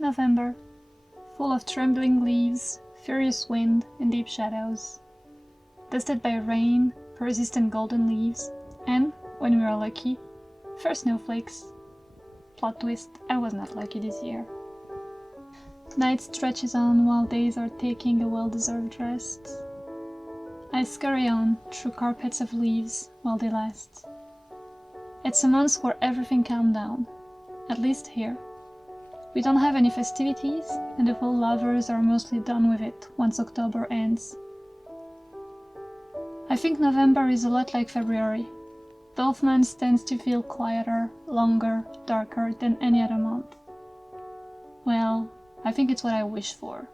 November, full of trembling leaves, furious wind, and deep shadows. Dusted by rain, persistent golden leaves, and, when we are lucky, first snowflakes. Plot twist, I was not lucky this year. Night stretches on while days are taking a well-deserved rest. I scurry on through carpets of leaves while they last. It's a month where everything calmed down, at least here. We don't have any festivities, and the full lovers are mostly done with it once October ends. I think November is a lot like February. Both months tend to feel quieter, longer, darker than any other month. Well, I think it's what I wish for.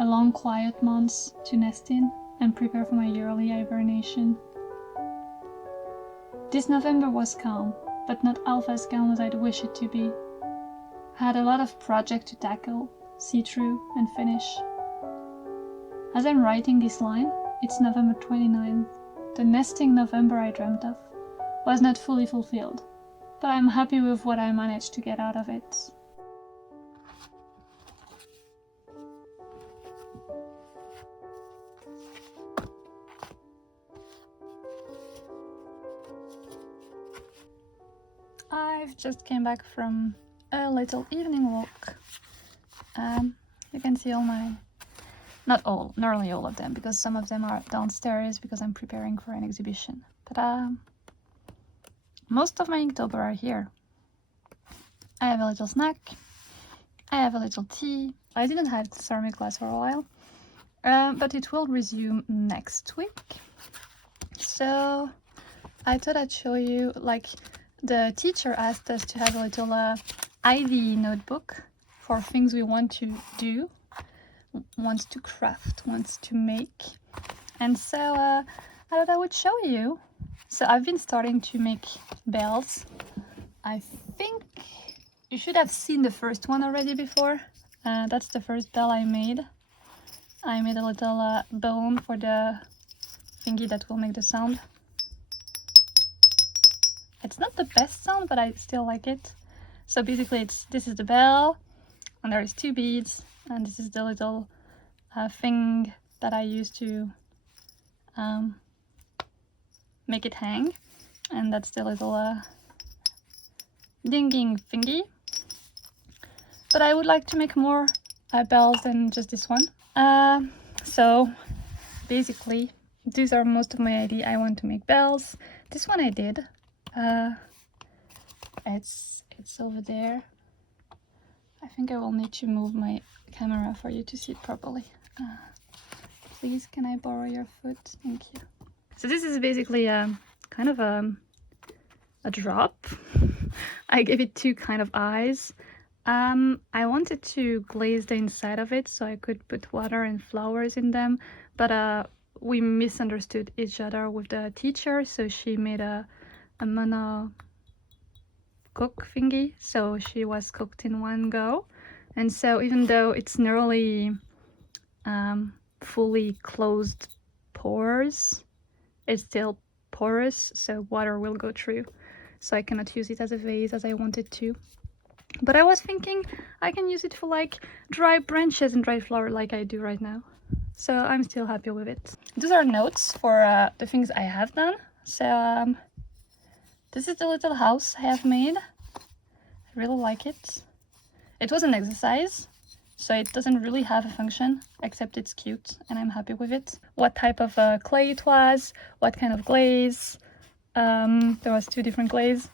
A long quiet month to nest in and prepare for my yearly hibernation. This November was calm, but not half as calm as I'd wish it to be. I had a lot of projects to tackle, see through, and finish. As I'm writing this line, it's November 29th. The nesting November I dreamt of was not fully fulfilled, but I'm happy with what I managed to get out of it. I've just came back from a little evening walk. You can see all my, nearly all of them, because some of them are downstairs because I'm preparing for an exhibition. But most of my Inktober are here. I have a little snack. I have a little tea. I didn't have ceramic class for a while, but it will resume next week. So I thought I'd show you, the teacher asked us to have a little ID notebook for things we want to do, wants to craft, wants to make. And so I thought I would show you. So I've been starting to make bells. I think you should have seen the first one already before. That's the first bell I made. I made a little bone for the thingy that will make the sound. It's not the best sound, but I still like it. So basically this is the bell, and there is 2 beads, and this is the little thing that I use to make it hang, and that's the little dinging thingy. But I would like to make more bells than just this one. So basically these are most of my ideas. I want to make bells. This one I did. It's over there. I think I will need to move my camera for you to see it properly. Please, can I borrow your foot? Thank you. So this is basically kind of a drop. I gave it 2 kind of eyes. I wanted to glaze the inside of it so I could put water and flowers in them, but we misunderstood each other with the teacher, so she made a mono cook thingy, so she was cooked in one go. And so even though it's nearly fully closed pores, it's still porous, so water will go through. So I cannot use it as a vase as I wanted to. But I was thinking I can use it for dry branches and dry flower like I do right now. So I'm still happy with it. These are notes for the things I have done. So this is the little house I have made. I really like it. It was an exercise, so it doesn't really have a function, except it's cute and I'm happy with it. What type of clay it was, what kind of glaze. There was 2 different glaze.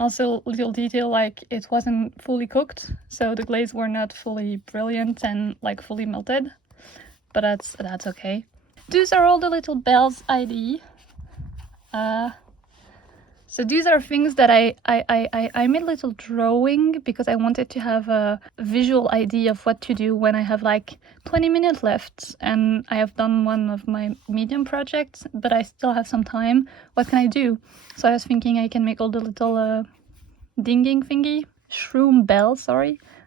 Also little detail, it wasn't fully cooked, so the glaze were not fully brilliant and fully melted, but that's okay. These are all the little bells ID. So these are things that I made a little drawing because I wanted to have a visual idea of what to do when I have 20 minutes left, and I have done one of my medium projects, but I still have some time. What can I do? So I was thinking I can make all the little dinging thingy, shroom bell,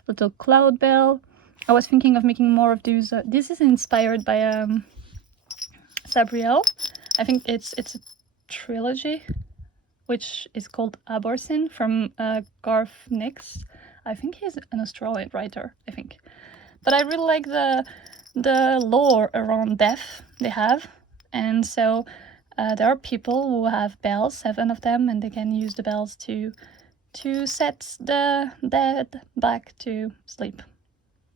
little cloud bell. I was thinking of making more of those. This is inspired by Sabriel. I think it's a trilogy, which is called Aborsin from Garth Nix. I think he's an Australian writer, I think. But I really like the lore around death they have. And so there are people who have bells, 7 of them, and they can use the bells to set the dead back to sleep.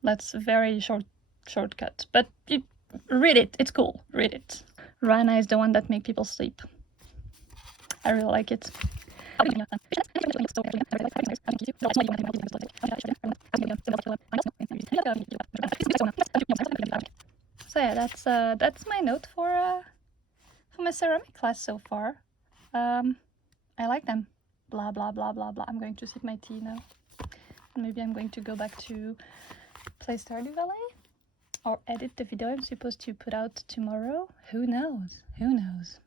That's a very shortcut, but you read it. It's cool. Read it. Rana is the one that make people sleep. I really like it. So yeah, that's my note for my ceramic class so far. I like them. Blah blah blah blah blah. I'm going to sip my tea now. Maybe I'm going to go back to play Stardew Valley or edit the video I'm supposed to put out tomorrow. Who knows? Who knows?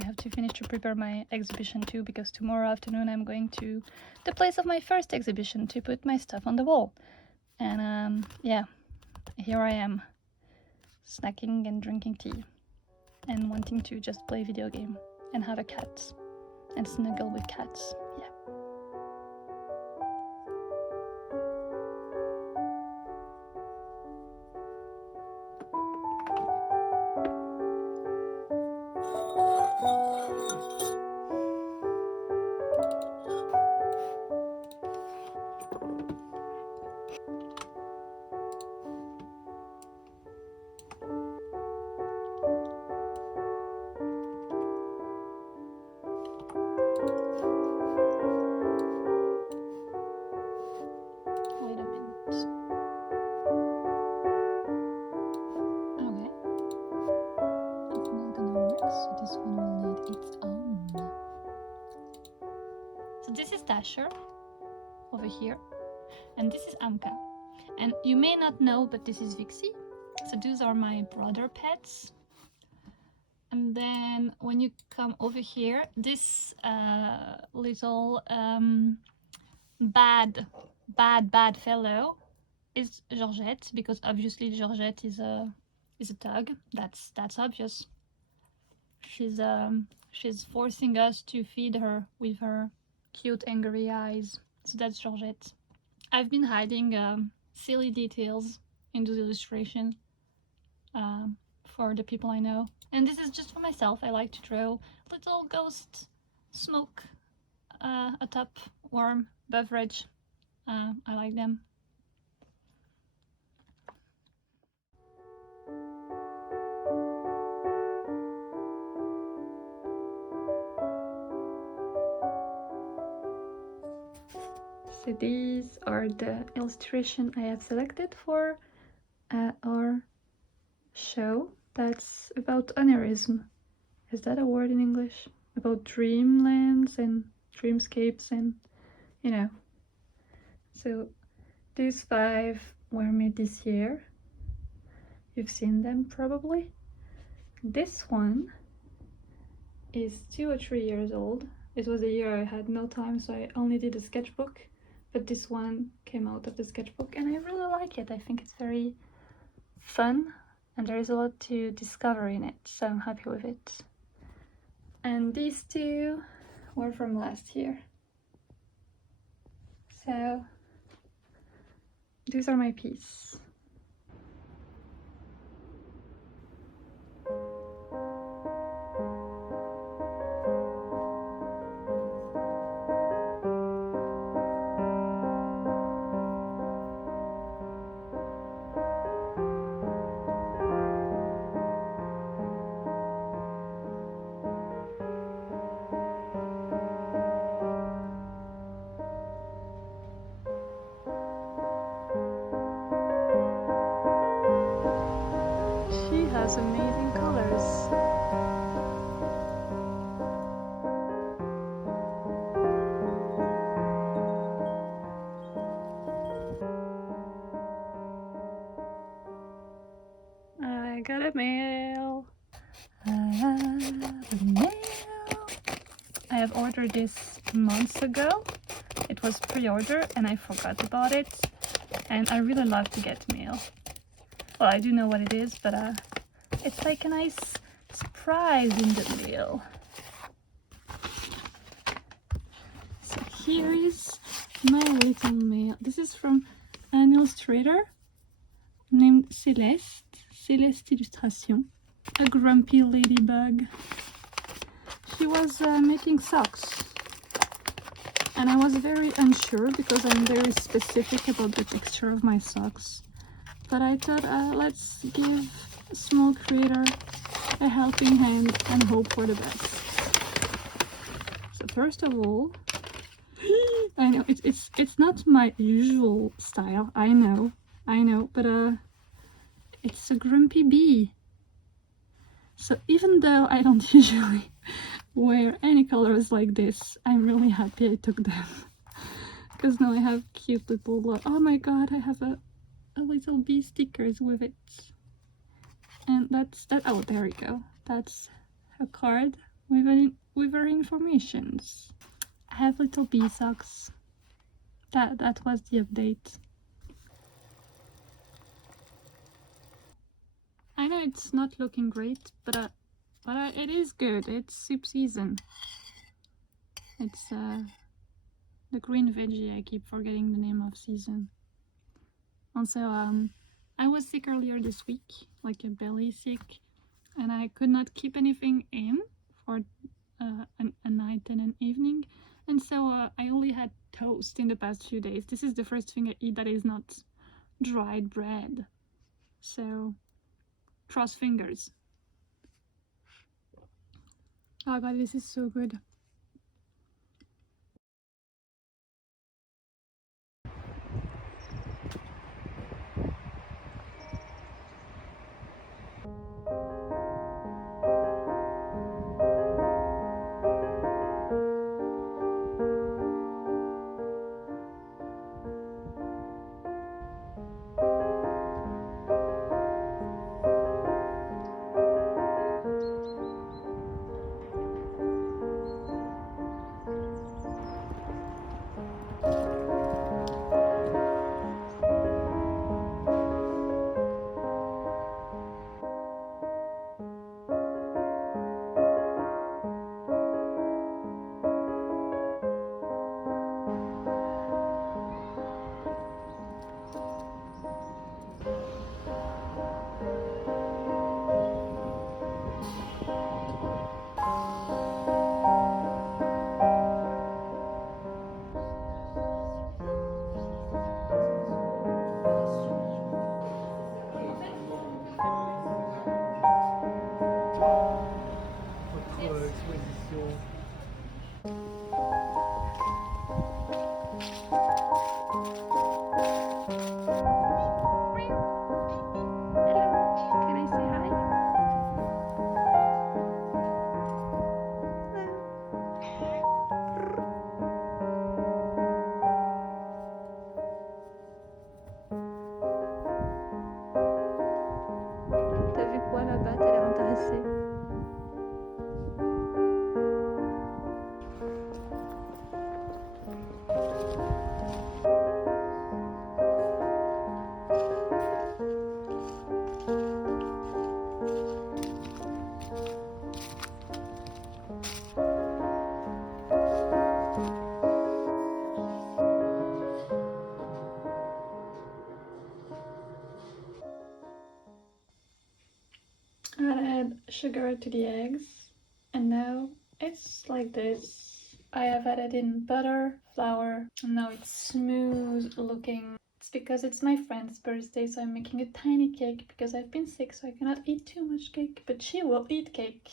I have to finish to prepare my exhibition too, because tomorrow afternoon I'm going to the place of my first exhibition to put my stuff on the wall. And yeah, here I am, snacking and drinking tea and wanting to just play video game and have a cat and snuggle with cats. Yeah. Wait a minute. Okay. It's not gonna work, so this one will need its own. So this is Dasher over here, and this is Amka. And you may not know, but this is Vixie. So those are my brother pets. And then when you come over here, this little bad fellow is Georgette, because obviously Georgette is a dog. That's obvious. She's forcing us to feed her with her cute angry eyes. So that's Georgette. I've been hiding silly details in the illustration for the people I know. And this is just for myself. I like to draw little ghost smoke atop warm beverage. I like them. So these are the illustration I have selected for our show. That's about aneurysm. Is that a word in English? About dreamlands and dreamscapes and, you know. So these 5 were made this year. You've seen them probably. This one is 2 or 3 years old. It was a year I had no time, so I only did a sketchbook. But this one came out of the sketchbook and I really like it. I think it's very fun and there is a lot to discover in it, so I'm happy with it. And these 2 were from last year. So these are my pieces. She has amazing colors. I got a mail. I have a mail. I have ordered this months ago. It was pre-order and I forgot about it. And I really love to get mail. Well, I do know what it is, but it's like a nice surprise in the mail. So here is My Little Mail. This is from an illustrator named Céleste Illustration. A grumpy ladybug. She was making socks, and I was very unsure because I'm very specific about the texture of my socks. But I thought, let's give a small creator a helping hand and hope for the best. So first of all, I know it's not my usual style. I know, but it's a grumpy bee. So even though I don't usually wear any colors like this, I'm really happy I took them. Because now I have cute little, oh my god, I have a little bee stickers with it. And that's that. Oh, there we go. That's a card with her informations. I have little bee socks. That was the update. I know it's not looking great, but it is good. It's soup season. It's the green veggie. I keep forgetting the name of season. Also, I was sick earlier this week, like a belly sick, and I could not keep anything in for a night and an evening, and so I only had toast in the past few days. This is the first thing I eat that is not dried bread. So, cross fingers. Oh god, this is so good. T'as vu quoi là-bas? T'as l'air intéressé. I add sugar to the eggs, and now it's like this. I have added in butter, flour, and now it's smooth looking. It's because it's my friend's birthday, so I'm making a tiny cake because I've been sick, so I cannot eat too much cake, but she will eat cake.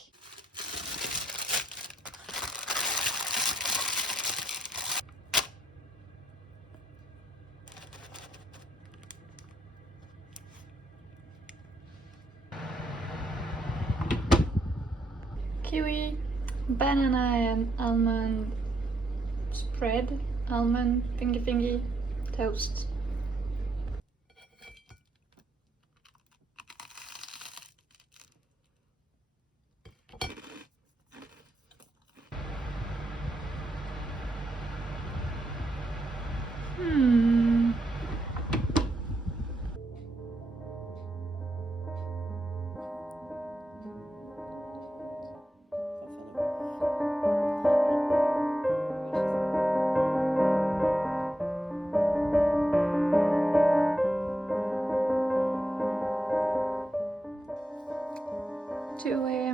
Kiwi, banana and almond spread, almond thingy toast.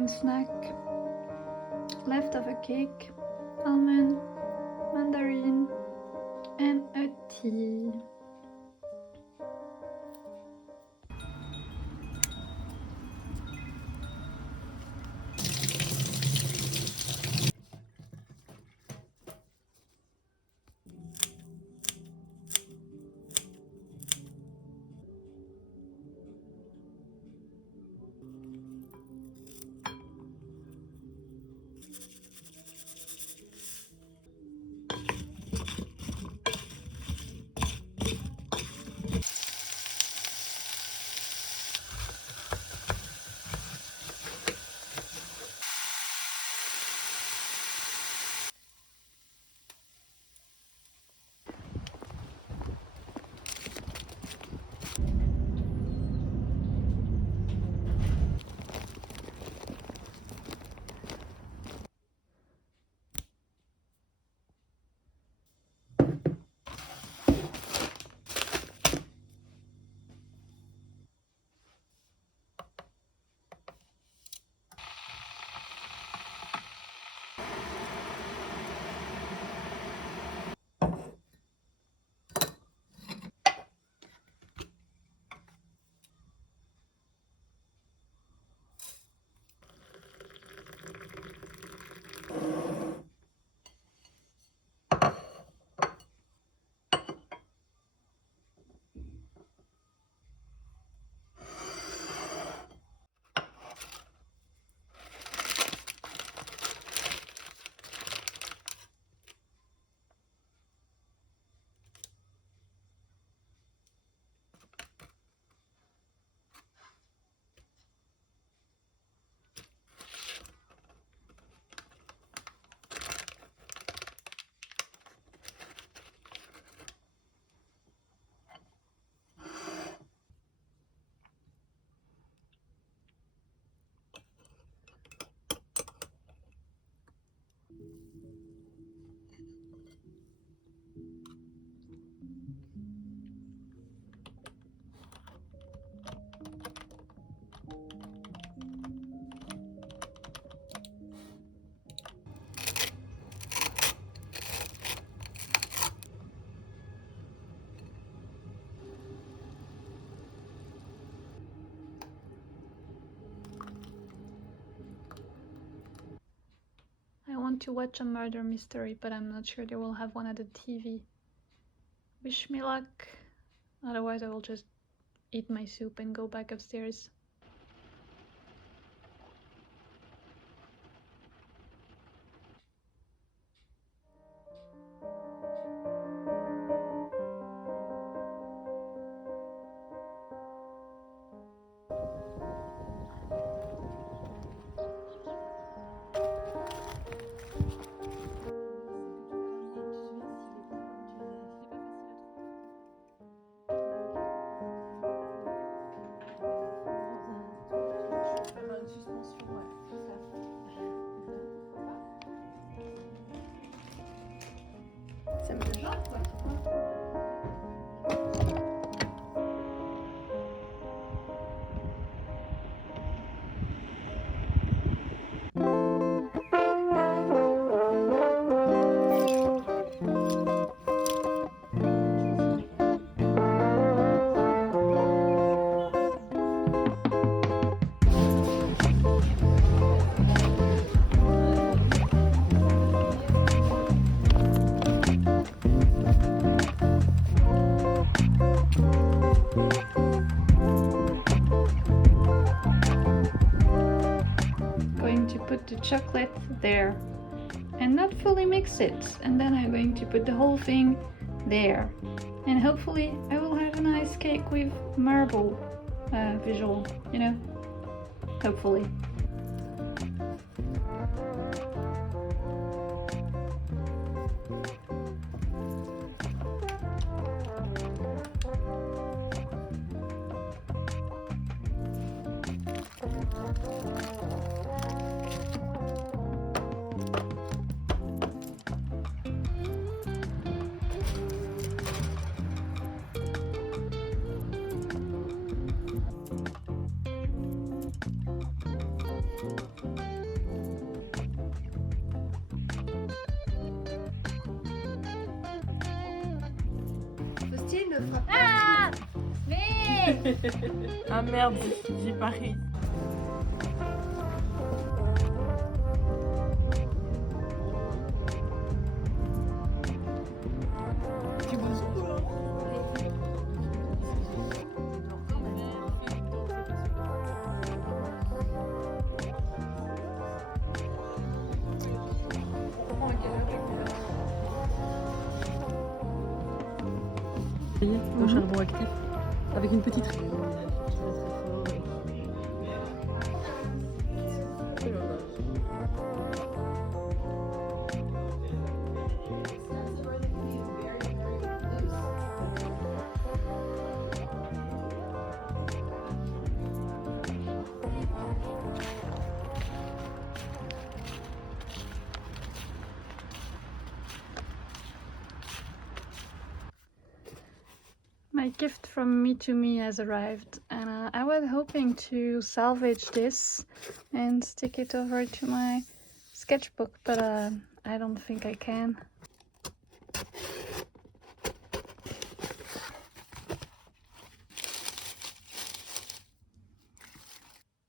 snack, leftover cake, almond, mandarin, and a tea. I want to watch a murder mystery, but I'm not sure they will have one at the TV. Wish me luck. Otherwise, I will just eat my soup and go back upstairs. Going to put the chocolate there and not fully mix it, and then I'm going to put the whole thing there, and hopefully I will have a nice cake with marble visual, you know, hopefully. Ah mais Ah merde, j'ai pareil. Tu bosses où là? Un charbon actif avec une petite. My gift from Me to Me has arrived, and I was hoping to salvage this and stick it over to my sketchbook, but I don't think I can.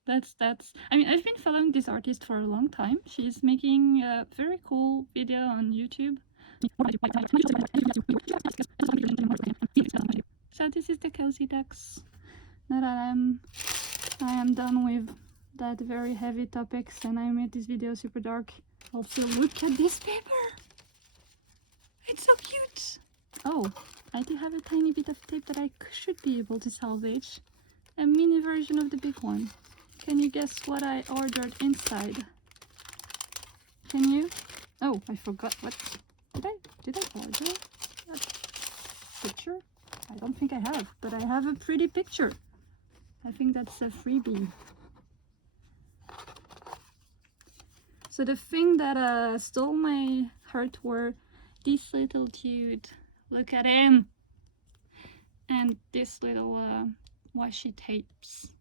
That's I mean, I've been following this artist for a long time. She's making a very cool video on YouTube. So this is the cozy ducks. Now that I am done with that very heavy topics and I made this video super dark. Also look at this paper! It's so cute! Oh, I do have a tiny bit of tape that I should be able to salvage. A mini version of the big one. Can you guess what I ordered inside? Can you? Oh, I forgot what did I order that picture? I don't think I have, but I have a pretty picture. I think that's a freebie. So the thing that stole my heart were these little cute, look at him, and this little washi tapes.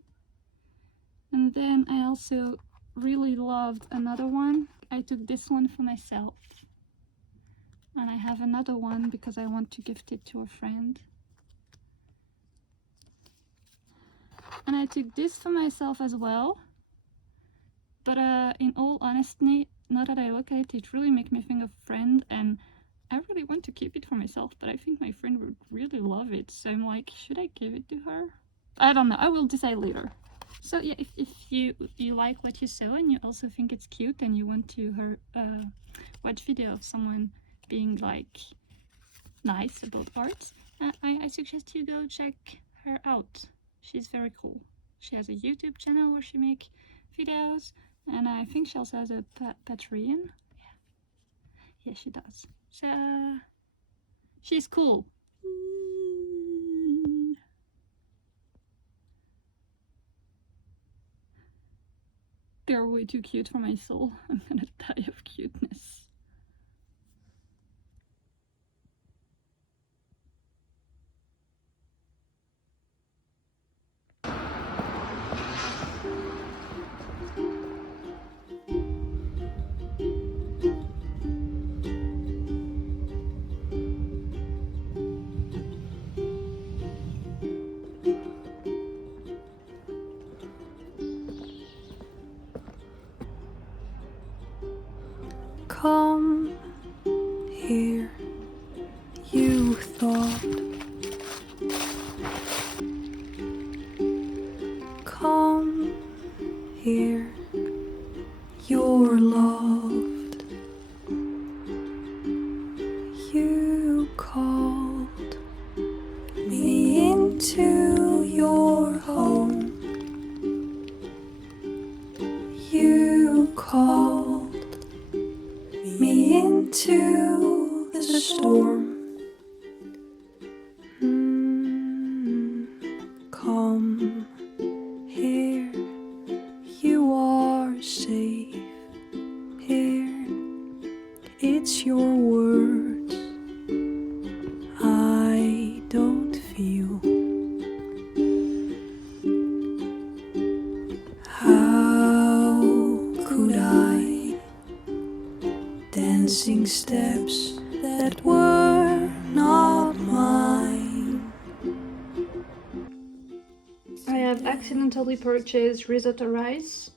And then I also really loved another one. I took this one for myself. And I have another one because I want to gift it to a friend. And I took this for myself as well. But in all honesty, now that I look at it, it really makes me think of a friend, and I really want to keep it for myself, but I think my friend would really love it. So I'm like, should I give it to her? I don't know, I will decide later. So yeah, if you like what you saw and you also think it's cute and you want to watch video of someone being like nice about art, I suggest you go check her out. She's very cool. She has a YouTube channel where she makes videos, and I think she also has a Patreon. Yeah, she does. So she's cool. They're way too cute for my soul. I'm gonna die of cuteness. Come here, you thought. Come here, you're loved. You called me into your home. You called me into the storm. Come here, you are safe here. It's your words I don't feel. How could I? Dancing steps that were not mine. accidentally purchased risotto rice.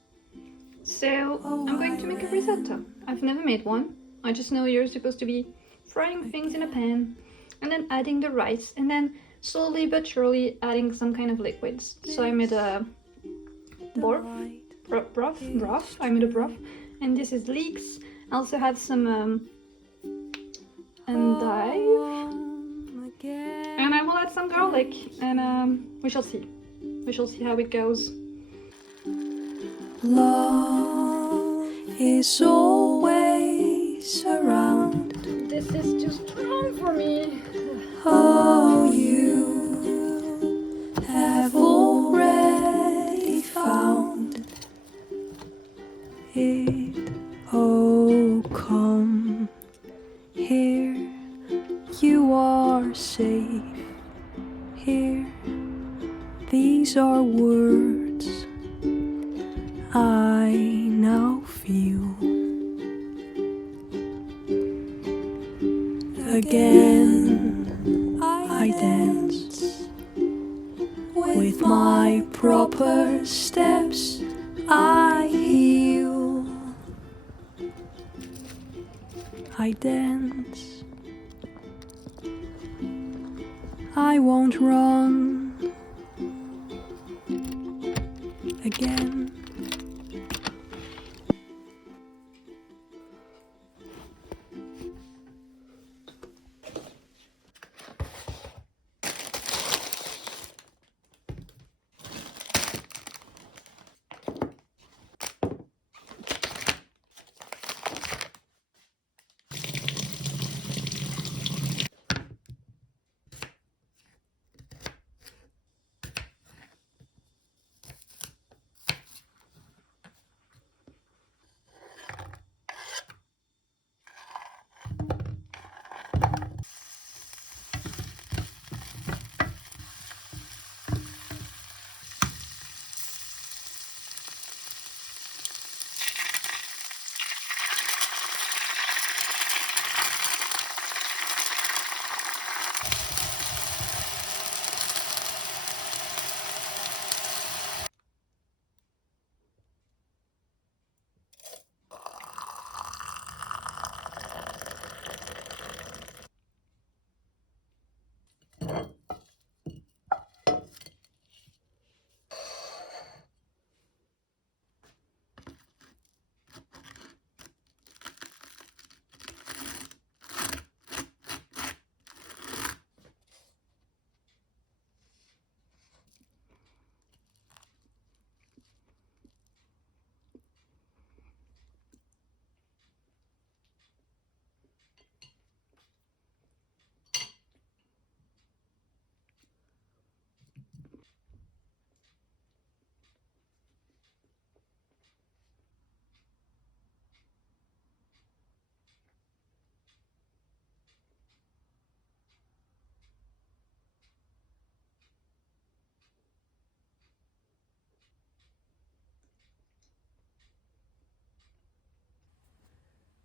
So I'm going to make a risotto. I've never made one. I just know you're supposed to be frying things in a pan and then adding the rice and then slowly but surely adding some kind of liquids. So I made a broth. I made a broth, and this is leeks. I also had some endive, and I will add some garlic, and we shall see. We shall see how it goes. Love is always around. This is too strong for me. Oh, you have already found it. Oh, come here. You are safe here. These are words I now feel. Again, I dance with my proper steps. I heal. I dance. I won't run again.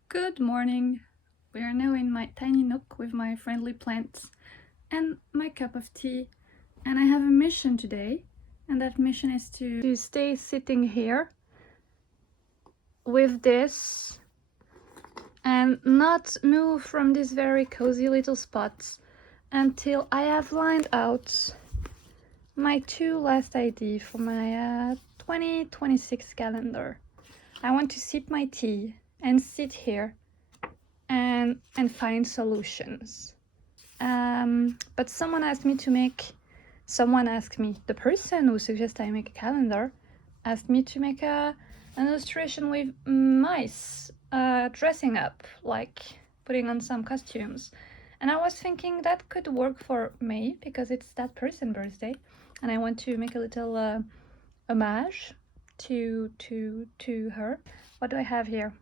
Good morning. We are now in my tiny nook with my friendly plants and my cup of tea. And I have a mission today, and that mission is to stay sitting here with this and not move from these very cozy little spots until I have lined out my 2 last ID for my 2026 calendar. I want to sip my tea and sit here and find solutions. But the person who suggested I make a calendar asked me to make an illustration with mice dressing up, like putting on some costumes. And I was thinking that could work for May because it's that person's birthday, and I want to make a little homage to her. What do I have here?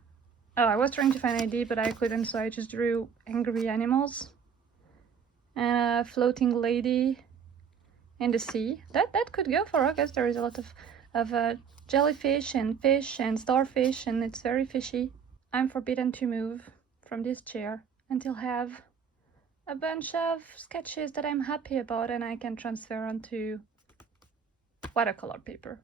Oh, I was trying to find an ID, but I couldn't, so I just drew angry animals and a floating lady in the sea. That could go for August. There is a lot of jellyfish and fish and starfish, and it's very fishy. I'm forbidden to move from this chair until I have a bunch of sketches that I'm happy about and I can transfer onto watercolor paper.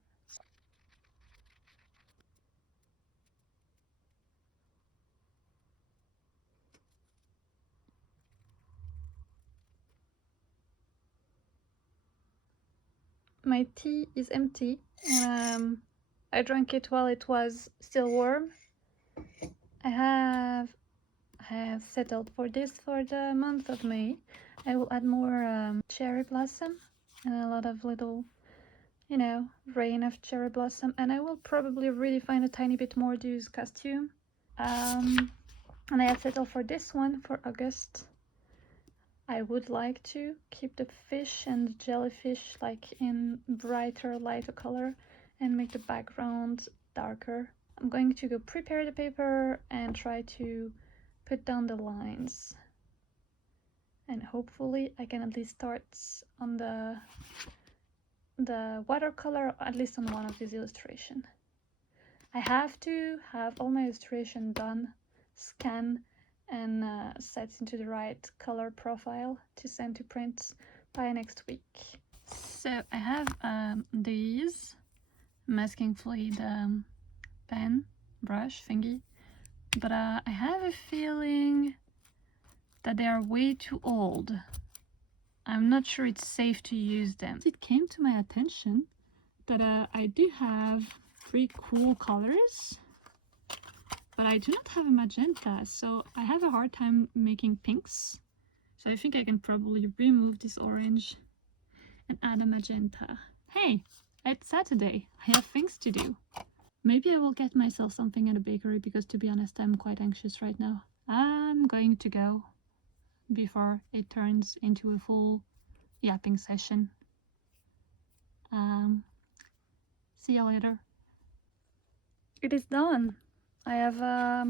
My tea is empty, and I drank it while it was still warm. I have settled for this for the month of May. I will add more cherry blossom and a lot of little, you know, rain of cherry blossom, and I will probably redefine a tiny bit more to use costume. And I have settled for this one for August. I would like to keep the fish and the jellyfish like in brighter, lighter color and make the background darker. I'm going to go prepare the paper and try to put down the lines. And hopefully I can at least start on the watercolor, at least on one of these illustrations. I have to have all my illustration done, scan, and set into the right color profile to send to print by next week. So I have these masking fluid pen, brush, thingy, but I have a feeling that they are way too old. I'm not sure it's safe to use them. It came to my attention that I do have 3 cool colors, but I do not have a magenta, so I have a hard time making pinks. So I think I can probably remove this orange and add a magenta. Hey, it's Saturday. I have things to do. Maybe I will get myself something at a bakery because, to be honest, I'm quite anxious right now. I'm going to go before it turns into a full yapping session. See you later. It is done. I have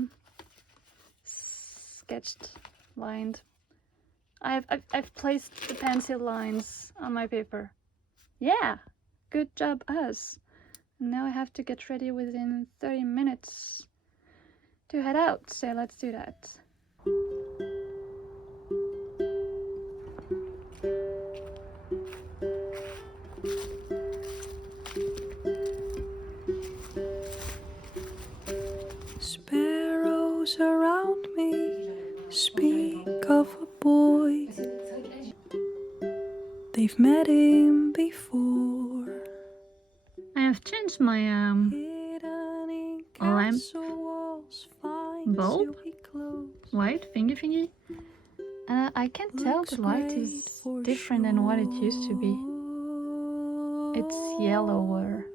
sketched, lined. I've placed the pencil lines on my paper. Yeah, good job us. Now I have to get ready within 30 minutes to head out, so let's do that. Sparrows around me speak of a boy. They've met him before. I have changed my lamp bulb, light thingy. I can tell the light is different than what it used to be. It's yellower,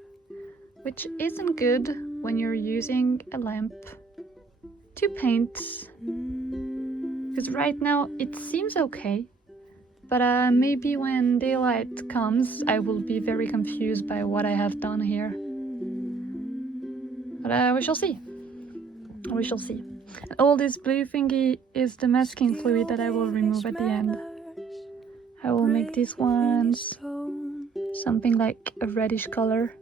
which isn't good when you're using a lamp to paint, because right now it seems okay, but maybe when daylight comes I will be very confused by what I have done here. But we shall see. We shall see. All this blue thingy is the masking fluid that I will remove at the end. I will make these ones something like a reddish color.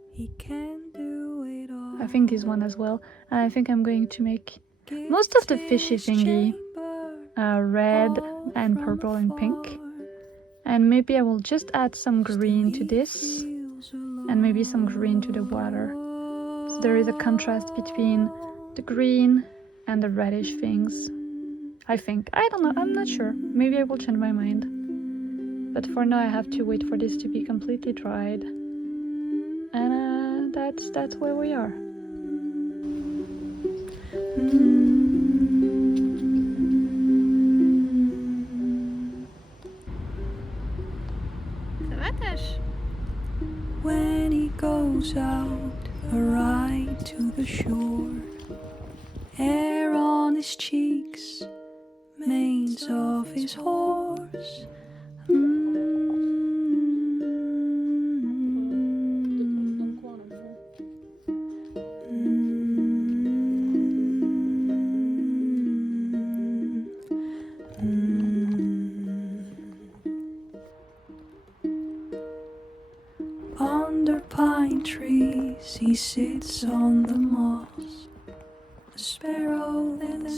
I think this one as well. And I think I'm going to make most of the fishy thingy red and purple and pink. And maybe I will just add some green to this and maybe some green to the water. So there is a contrast between the green and the reddish things. I think. I don't know. I'm not sure. Maybe I will change my mind. But for now I have to wait for this to be completely dried. And that's where we are. When he goes out a ride to the shore, hair on his cheeks, manes of his horse. Under pine trees he sits on the moss, a sparrow that